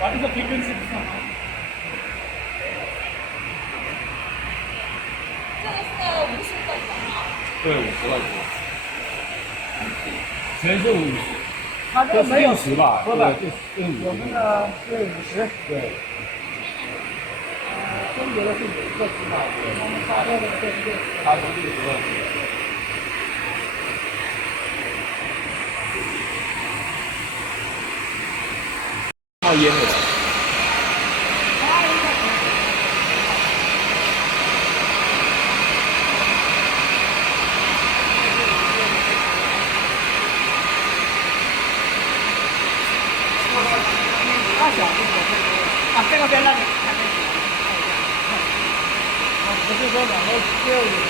What is the frequency? 对，50块钱。全是50，它这没有60吧？不是，就是我们的是50。对。中国的是5个指导，他们发货的是他是60块钱。冒烟了。啊，这个边那里，不是说两个只有一个，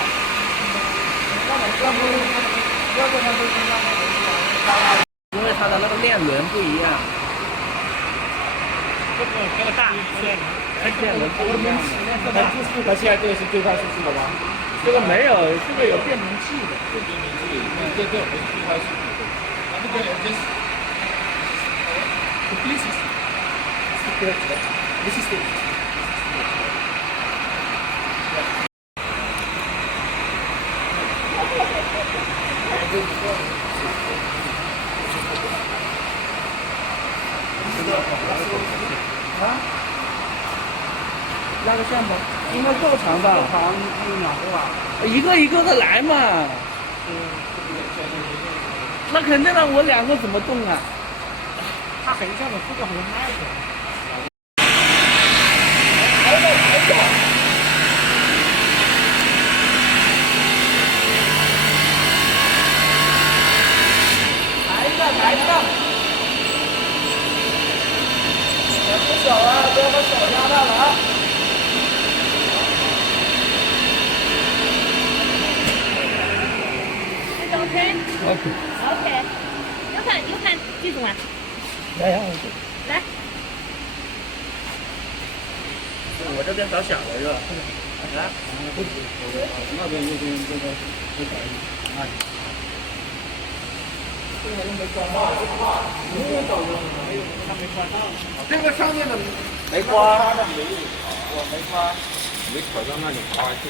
要不它就是那个，因为它的那个链轮不一样。这个大，链轮不一样的。它这4个现在这个是最快速度的吗？这个没有，这个有变频器的。变频器，这不是最快速度的。那这个就是。This is it. 啊？那个线头应该够长的，长1秒多吧？一个一个的来嘛。那肯定的，我2个怎么动啊？它很像的速度很慢的。来一个，别出手啊！不要把手压到了啊！Is it okay? Okay. You can 记住吗？来，来。我这边找小的是吧？来，那边这边这个这个哎。这个没关到，没有导游，没有，他没关到。这个上面的没关，我没关，没扯到那里刮去。